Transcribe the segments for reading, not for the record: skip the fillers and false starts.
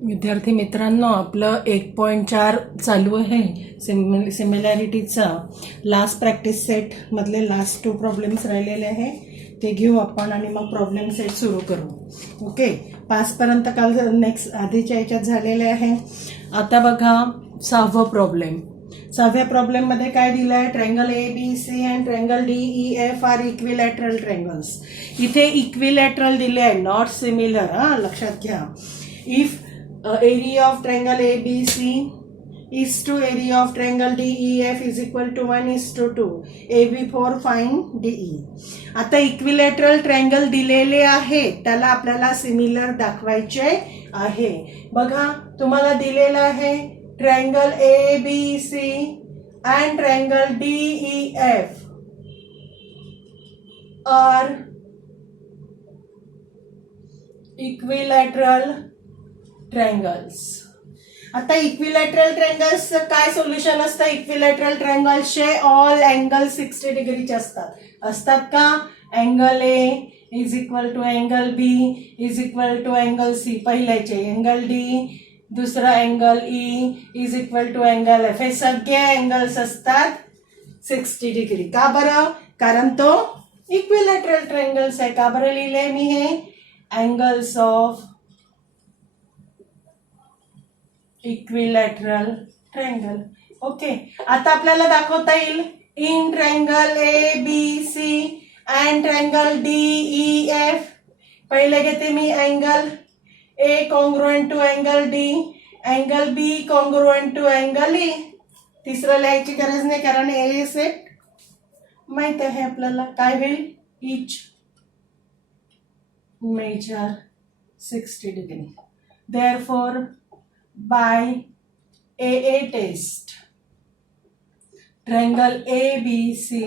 विद्यार्थी मित्रांनो, आपलं 1.4 चालू आहे सिमिलॅरिटीचा. लास्ट प्रॅक्टिस सेटमधले लास्ट 2 प्रॉब्लेम्स राहिलेले आहे, ते घेऊ आपण आणि मग प्रॉब्लेम सेट सुरू करू. ओके, 5 पर्यंत काल नेक्स्ट आधीच्या याच्यात झालेले आहे. आता बघा 6वा प्रॉब्लेम. 6व्या प्रॉब्लेममध्ये काय दिलं आहे? Triangle ABC and triangle DEF are equilateral triangles. इथे इक्विलॅटरल दिले आहे, नॉट सिमिलर. लक्षात घ्या. If area of triangle ABC is to area of triangle DEF is equal to 1:2. AB4 find DE. आता इक्विलॅटरल ट्रँगल दिलेले आहे, त्याला आपल्याला सिमिलर दाखवायचे आहे. बघा, तुम्हाला दिलेलं आहे triangle ABC and triangle DEF are equilateral triangles. आता इक्विलॅटरल ट्रँगल्स काय सोल्युशन असतं? इक्विलॅटरल ट्रँगल्सचे ऑल अँगल 60 डिग्रीचे असतात का? Angle A is equal to angle B is equal to angle C. पहिल्याचे अँगल D, दुसरा angle E is equal to angle F. हे सगळे अँगल्स असतात 60 डिग्री. का बरं? कारण तो इक्विलॅटरल ट्रँगल्स आहे. का बरं लिहिले मी हे? Angles of equilateral triangle. Okay, आता आपल्याला दाखवता येईल in triangle ABC and triangle DEF. पहिले घेते मी angle A congruent to angle D, angle B congruent to angle E. तिसरं लिहायची गरज नाही, कारण A सेट माहित आहे आपल्याला. काय होईल? Each measure 60 degree. Therefore by AA test, triangle ABC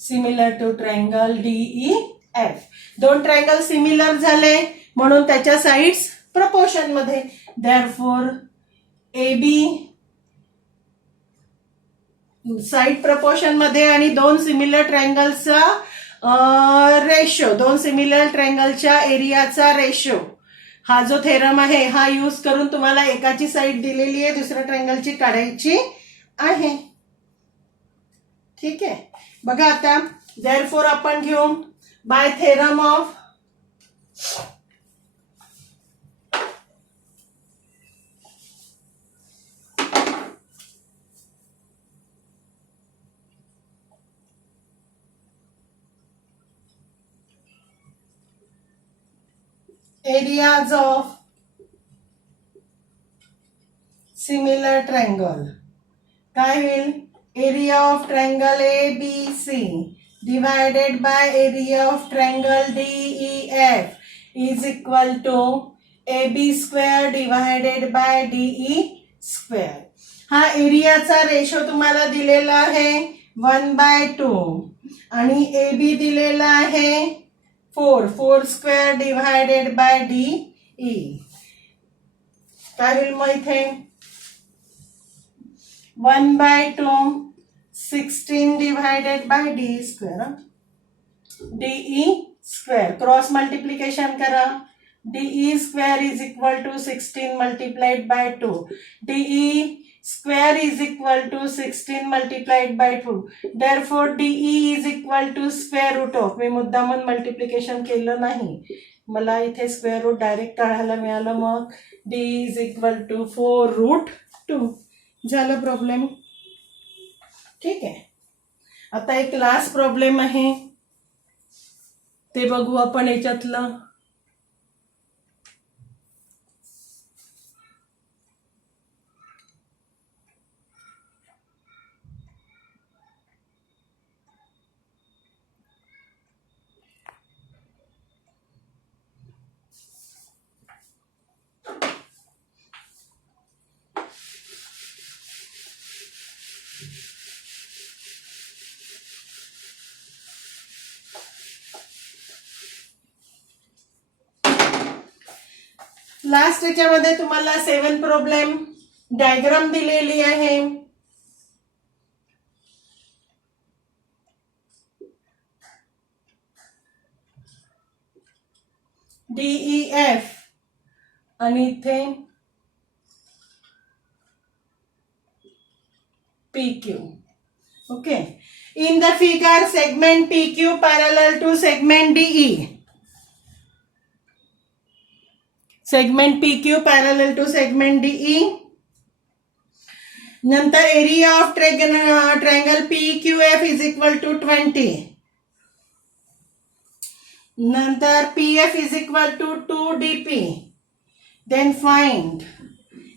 similar to triangle DEF. दोन ट्रँगल सिमिलर झाले म्हणून त्याच्या साइड्स प्रपोर्शन मध्ये. देअरफॉर AB साइड प्रपोर्शन मध्ये आणि दोन सिमिलर ट्रँगलचा रेशो, दोन सिमिलर ट्रँगलच्या एरियाचा रेशो, हा जो थेरम आहे हा यूज करून तुम्हाला एकाची साईड दिलेली आहे, दुसऱ्या ट्रँगलची काढायची आहे. ठीक आहे. बघा आता देअरफॉर आपण घेऊ by theorem of areas of similar triangle. काय होईल? Area of triangle ABC divided by area of triangle DEF is equal to AB square divided by DE square. हा एरियाचा रेशो तुम्हाला दिलेला आहे 1/2 आणि AB दिलेला आहे 4 स्क्वेअर डिवायडेड बाय DE. काय होईल मग इथे? 1/2 16 divided by DE square. DE square cross multiplication करा. DE square is equal to 16 multiplied by 2. DE square is equal to 16 multiplied by 2. Therefore DE is equal to square root of. मी मुद्दामून multiplication केलं नाही, मला इथे square route direct काढायला मिळालं. मग DE is equal to 4√2. झालं प्रॉब्लेम. ठीक आहे. आता एक लास्ट प्रॉब्लेम आहे, ते बघू आपण याच्यातलं. लास्ट याच्यामध्ये तुम्हाला 7 प्रॉब्लेम डायग्राम दिलेली आहे. DEF आणि इथे PQ. Okay. In the figure, segment PQ parallel to segment DE. Segment PQ parallel to segment DE. नंतर area of triangle PQF is equal to 20. नंतर PF is equal to 2DP. Then find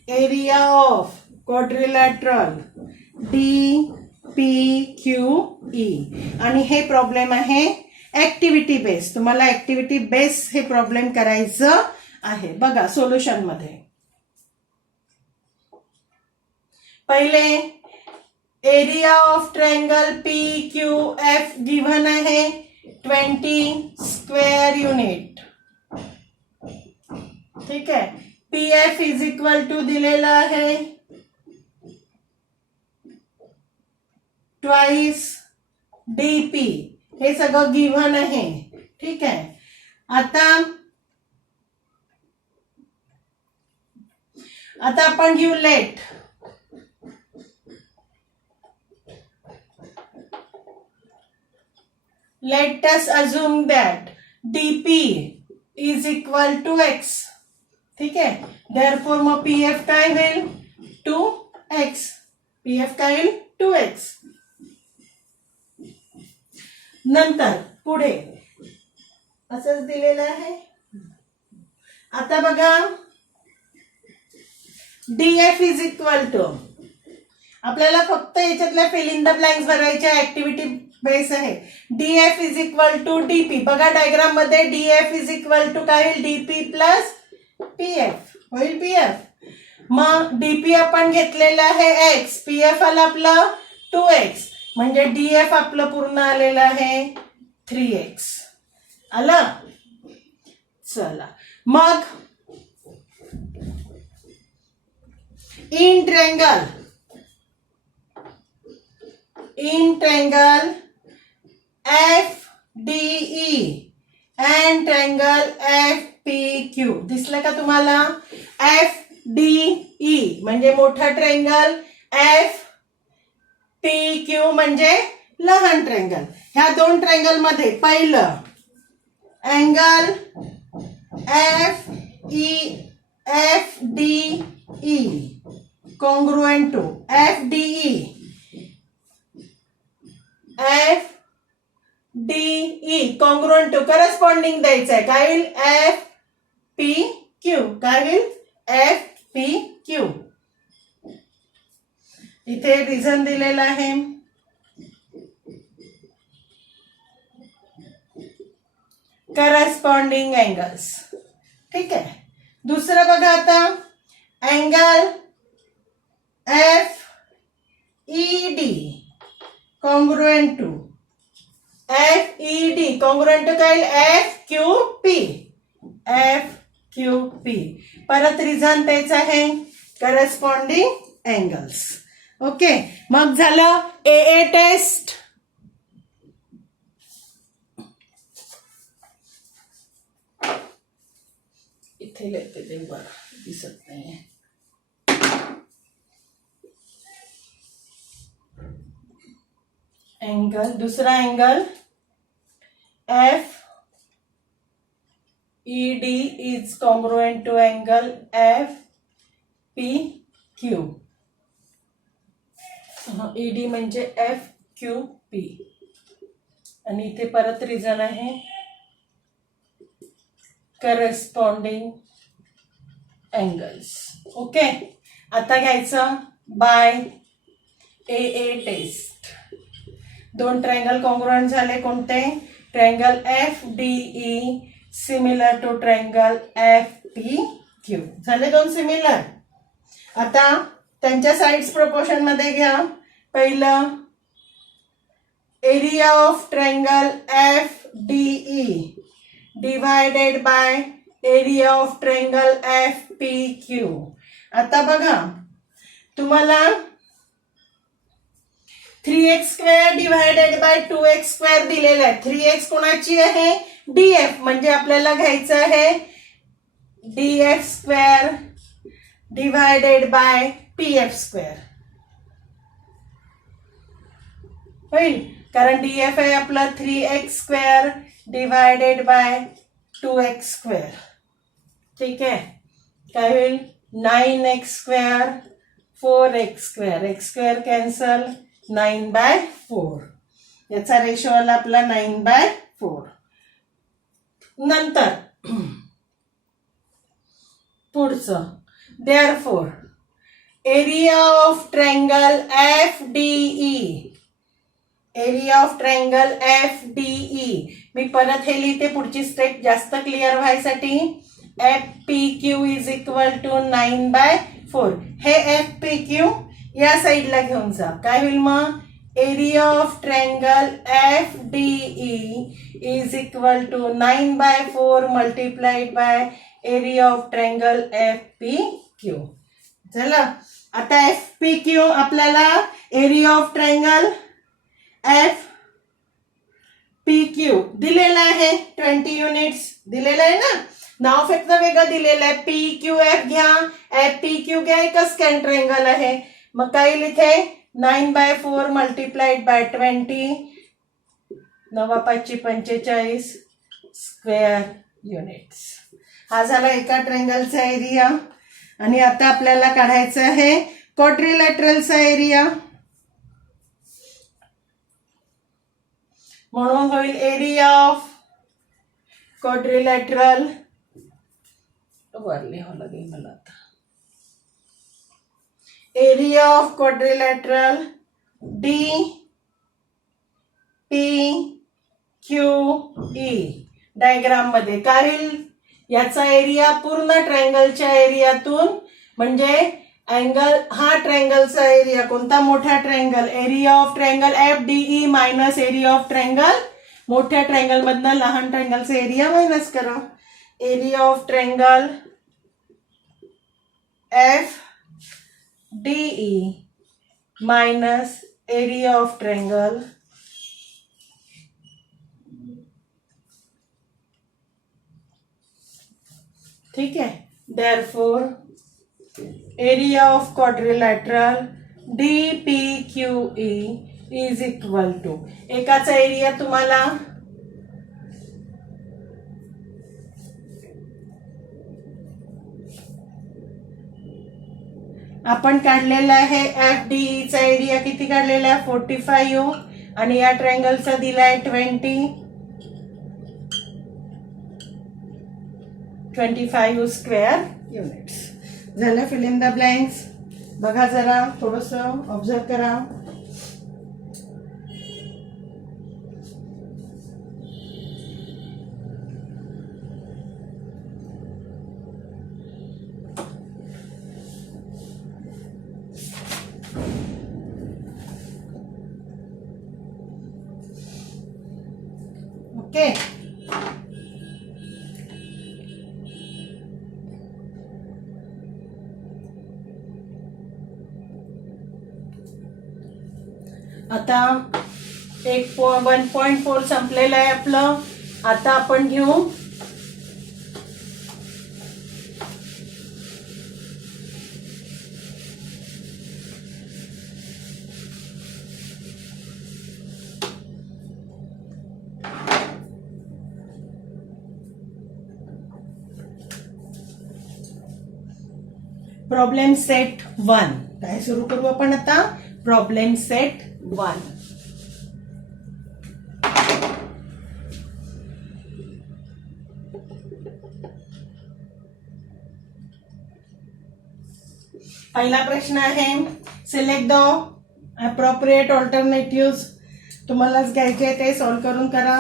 area of quadrilateral DPQE. आणि हे problem आहे activity base. तुम्हाला activity base हे problem करायचं आहे. बघा सोल्युशन मध्ये पहिले area of triangle PQF given आहे 20 स्क्वेअर युनिट. ठीक आहे. PF इज इक्वल टू दिलेला आहे ट्वाइस DP. हे सगळं गिव्हन आहे. ठीक आहे. आता आपण घेऊ late. Let us assume that DP is equal to X. ठीक है. Therefore मग PF काय होईल 2X. PF काय होईल 2X. नंतर पुढे असंच दिलेलं आहे. आता बघा DF is equal to, आपल्याला फक्त याच्यातल्या फिल इन द ब्लँक्स भरायच्या. ऍक्टिव्हिटी बेस आहे. DF is equal to DP. बघा डायग्राम मध्ये DF इज इक्वल टू काय होईल DP प्लस PF होईल PF. मग DP आपण घेतलेलं आहे X. PF आला आपलं 2X. म्हणजे DF आपलं पूर्ण आलेलं आहे 3X. आलं. चला मग in triangle FDE and triangle FPQ. दिसलं का तुम्हाला? FDE म्हणजे मोठा ट्रायंगल, FPQ म्हणजे लहान ट्रायंगल. ह्या दोन ट्रायंगल मध्ये पहिलं angle FDE congruent to FDE congruent to corresponding द्यायचं आहे. काय होईल FPQ. काय होईल FPQ. इथे रिझन दिलेलं आहे. Corresponding angles. ठीक आहे. दुसरं बघा आता angle FED congruent to FED congruent to काय FQP. परत रिझन द्यायचं आहे करस्पॉन्डिंग अँगल्स. ओके. मग झालं AA टेस्ट. इथे लिहिते ते बरं दिसत नाहीये. एंगल दूसरा angle FED is congruent to angle FPQ. ED म्हणजे FQP. आणि इथे परत रिझन आहे करस्पॉन्डिंग अँगल्स. ओके. आता घ्यायचं बाय AA टेस्ट. दोन ट्रायंगल कॉन्ग्रुएंट झाले. कोणते? Triangle FDE similar to triangle FPQ. झाले दोन सिमिलर. आता त्यांच्या साइड्स प्रोपोर्शन मध्ये घ्या. पहिलं area of triangle FDE divided by area of triangle FPQ. आता बघा तुम्हाला 3x square divided bye 2x square दिलेला आहे. 3x कोणाची आहे? DF. म्हणजे आपल्याला घ्यायचं आहे DF square divided bye PF square. होईल, कारण डी एफ आहे आपलं 3x² डिवायडेड बाय 2x². ठीक आहे, काय होईल 9x², 4x², x² कॅन्सल, 9/4. याचा रेशो आला आपला 9/4. नंतर पुढचं, therefore area of triangle FDE, area of triangle FDE. मी परत हे लिहिते पुढची स्टेप जास्त क्लिअर व्हायसाठी. FPQ is equal to 9/4. हे FPQ या साईडला घेऊन जा. काय होईल मग, area of triangle FDE is equal to 9/4 multiplied by area of triangle FPQ. झालं. आता FPQ आपल्याला एरिया ऑफ ट्रायंगल FPQ दिलेला आहे, 20 युनिट्स दिलेला आहे ना. नाव फक्त वेगळं दिलेलं आहे. PQF घ्या, FPQ घ्या, एकच स्कॅन ट्रायंगल आहे. मग काय लिथे 9/4 मल्टिप्लाइड बाय 20, 9×5=45 स्क्वेअर युनिट्स. हा झाला एका ट्रायंगलचा एरिया. आणि आता आपल्याला काढायचं आहे क्वाड्रिलॅटरलचा एरिया. म्हणून होईल एरिया ऑफ क्वाड्रिलॅटरल, वर लिहावं लागेल मला आता, area of quadrilateral DPQE. Diagram मध्ये काय होईल, याचा एरिया पूर्ण ट्रायंगलच्या एरियातून, म्हणजे अँगल हा ट्रायंगलचा एरिया, कोणता मोठा triangle, area of triangle FDE minus area of triangle, मोठ्या ट्रायंगल मधनं लहान ट्रायंगलचा एरिया मायनस करा. Area of triangle FDE minus area of triangle ठीक आहे. Therefore area of quadrilateral DPQE is equal to, एकाचा एरिया तुम्हाला आपण काढलेला आहे. FDE चा एरिया किती काढलेला आहे 45, आणि या ट्रायंगलचा दिलाय 25 स्क्वेअर युनिट्स. झालं, फिल इन द ब्लँक्स. बघा जरा, थोडस ऑब्झर्व करा. ओके, आता 1.4 संपलेलं आहे आपलं. आता आपण घेऊ प्रॉब्लेम सेट 1. काय सुरू करू आपण आता, प्रॉब्लेम सेट 1. पहिला प्रश्न आहे, सिलेक्ट द अप्रोप्रिएट ऑल्टरनेटिव्ह. तुम्हालाच घ्यायचे ते सॉल्व्ह करून करा,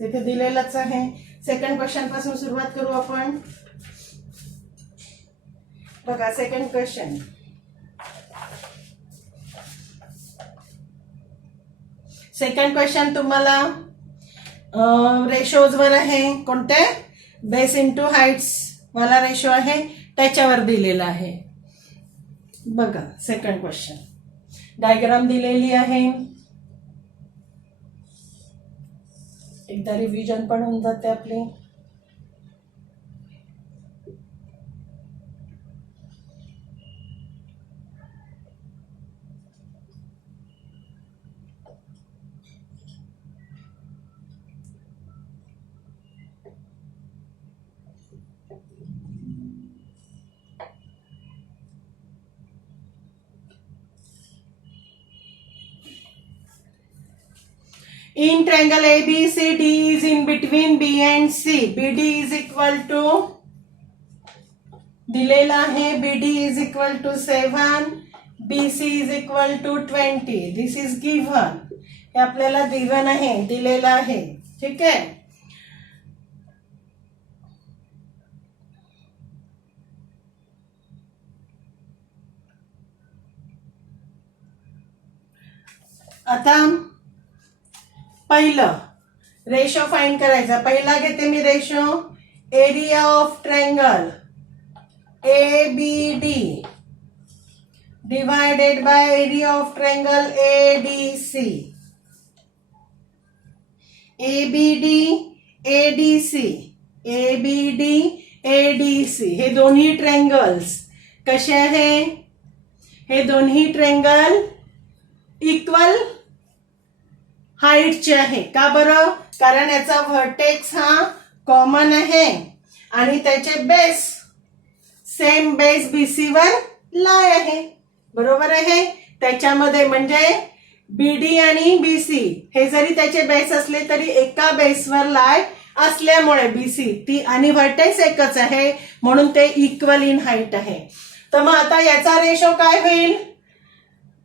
तिथे दिलेलंच आहे. सेकंड क्वेश्चन पासून सुरुवात करू आपण. बघा, सेकंड क्वेश्चन. सेकंड क्वेश्चन तुम्हाला रेशोज वर आहे. कोणते, बेस इंटू हाइट्स वाला रेशो आहे, त्याच्यावर दिलेला आहे. बघा सेकंड क्वेश्चन, डायग्राम दिलेली आहे. एकदा रिव्हिजन पण होऊन जाते आपली. In triangle ABCD is in between B and C. BD is equal to दिलेला आहे BD is equal to 7, BC is equal to 20. This is given. हे आपल्याला given आहे, दिलेला आहे. ठीक आहे. आता पहिलं रेशो फाइंड करायचा. पहिला घेते मी ratio area of triangle ABD divided by area of triangle ADC. ABD ADC ABD ADC हे दोन्ही ट्रायंगल्स कसे आहे? हे दोन्ही ट्रायंगल इक्वल हाईटचे आहे. का बरं? कारण याचा व्हर्टेक्स हा कॉमन आहे आणि त्याचे बेस सेम बेस BC वर लाय आहे. बरोबर आहे. त्याच्यामध्ये म्हणजे BD आणि BC हे जरी त्याचे बेस असले तरी एका बेसवर लाय असल्यामुळे BC ती आणि व्हर्टेक्स एकच आहे म्हणून ते इक्वल इन हाईट आहे. तर मग आता याचा रेशो काय होईल?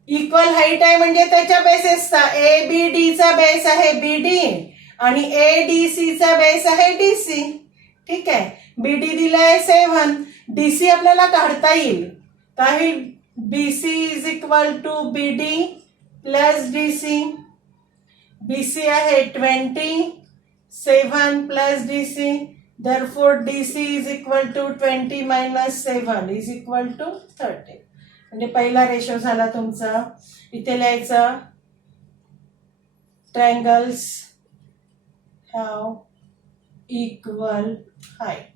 इक्वल हाईट आहे म्हणजे त्याच्या बेसेसचा ABD चा बेस आहे BD आणि ADC चा बेस आहे DC. ठीक आहे. BD दिलाय 7, DC आपल्याला काढता येईल. काही BC is equal to BD plus DC. BC आहे 20, 7 plus DC. Therefore DC is equal to 20 minus 7 is equal to 30. म्हणजे पहिला रेशो झाला तुमचा. इथे लिहायचं ट्रायंगल्स हॅव इक्वल हाईट.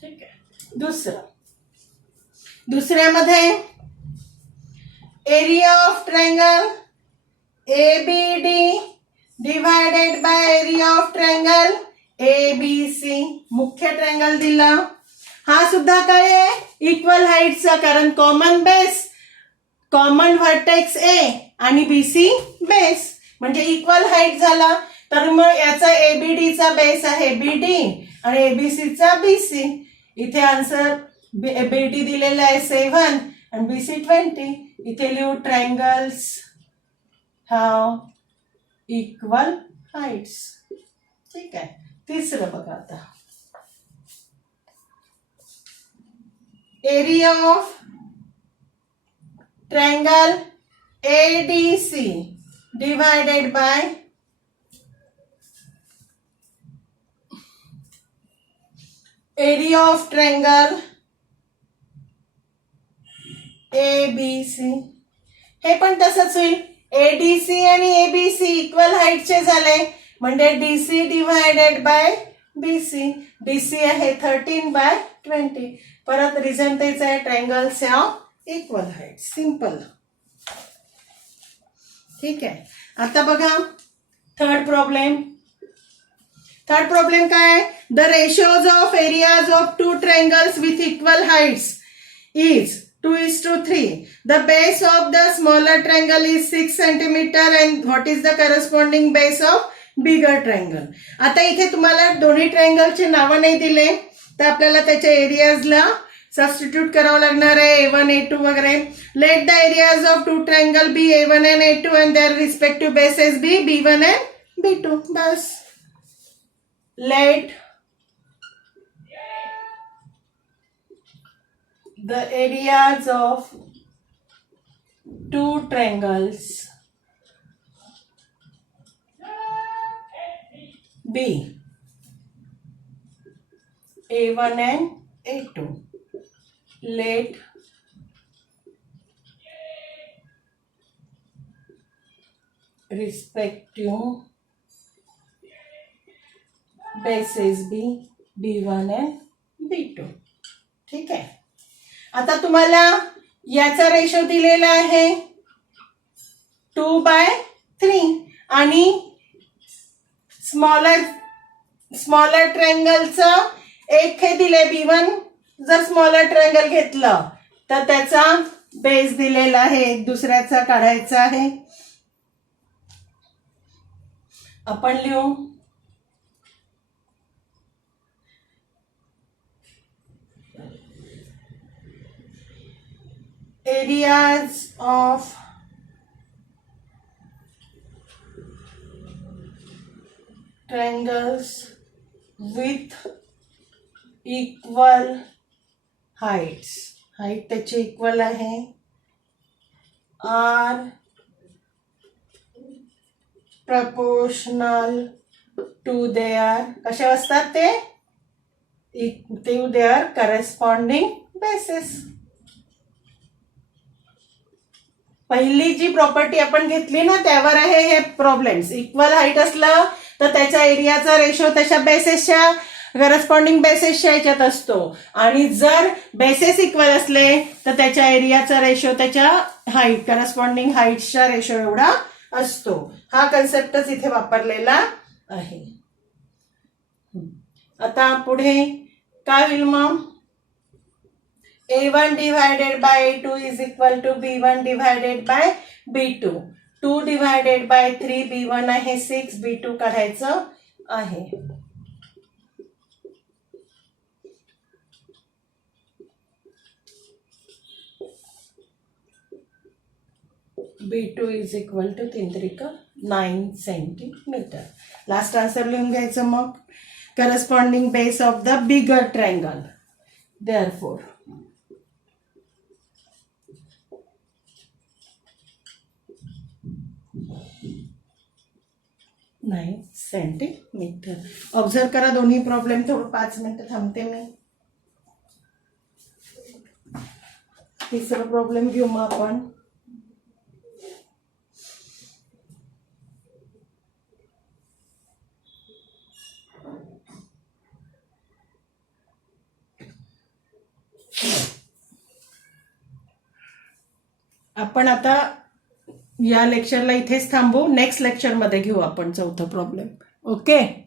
ठीक आहे. दुसऱ्यामध्ये area of triangle ABD divided by area of triangle ABC. मुख्य ट्रायंगल दिला. हा सुद्धा काय आहे? इक्वल हाईटचा. कारण common base common vertex A आणि BC बेस म्हणजे इक्वल हाईट झाला. तर मग याचा ABD चा बेस आहे BD आणि ABC चा BC. इथे आन्सर BD दिलेला आहे 7 आणि BC 20. इथे लिहू ट्रायंगल्स हॅव इक्वल हाईट्स. ठीक आहे. तिसरं बघा आता. Area of triangle ADC divided by area of triangle ABC. हे पण तसंच होईल. ADC आणि ABC इक्वल हाईटचे झाले म्हणजे DC divided by BC. DC आहे 13/20. परत रिझन तेच आहे. Triangles of equal height. Simple. ठीक आहे. आता बघा थर्ड प्रॉब्लेम. थर्ड प्रॉब्लेम काय? The ratios of areas of two triangles with equal Heights is 2:3. The base of the smaller triangle is 6 cm and what is the corresponding base of bigger triangle. आता इथे तुम्हाला दोन्ही ट्रायंगलचे नावं नाही दिले तर आपल्याला त्याच्या एरियाजला सबस्टिट्यूट करावं लागणार आहे. A1 A2 वगैरे. Let the areas of two triangle be A1 and A2 and their respective bases be B1 and B2. Bus. Let the areas of two triangles be A1 and A2. Let respective bases be B1 and B2. ठीक आहे. आता तुम्हाला याचा ratio दिलेला आहे 2/3 आणि smaller ट्रायंगलचा एक हे दिले B1. जर स्मॉलर ट्रायंगल घेतलं तर त्याचा बेस दिलेला आहे. एक दुसऱ्याचा काढायचा आहे. आपण लिहू areas of triangles with equal heights. Height त्याची इक्वल आहे आर प्रपोर्शनल टू देअर कशा असतात ते टू देअर करस्पॉन्डिंग बेसिस. पहिली जी प्रॉपर्टी आपण घेतली ना त्यावर आहे हे प्रॉब्लेम्स. इक्वल हाईट असलं तर त्याच्या एरियाचा रेशो त्याच्या बेसिसच्या करस्पॉन्डिंग बेसिसच्या याच्यात असतो आणि जर बेसिस इक्वल असले तर त्याच्या एरियाचा रेशो त्याच्या हाईट करस्पॉन्डिंग हाईटच्या रेशो एवढा असतो. हा कन्सेप्टच इथे वापरलेला आहे. आता पुढे काय होईल मग A1 divided by A2 is equal to B1 divided by B2. 2 divided by 3 B1 आहे 6 B2 काढायचं आहे. B2 is equal to 3 त्रिक 9 सेंटीमीटर. लास्ट आन्सर लिहून घ्यायचं मग. Corresponding base of the bigger triangle therefore 9 centimetre. Observe करा दोन्ही problem. थोडं 5 मिनिटं थांबते मी. तिसरा प्रॉब्लेम घेऊ मग आपण. आपण आता या लेक्चरला इथेच थांबू. नेक्स्ट लेक्चरमध्ये घेऊ आपण चौथा प्रॉब्लेम. ओके.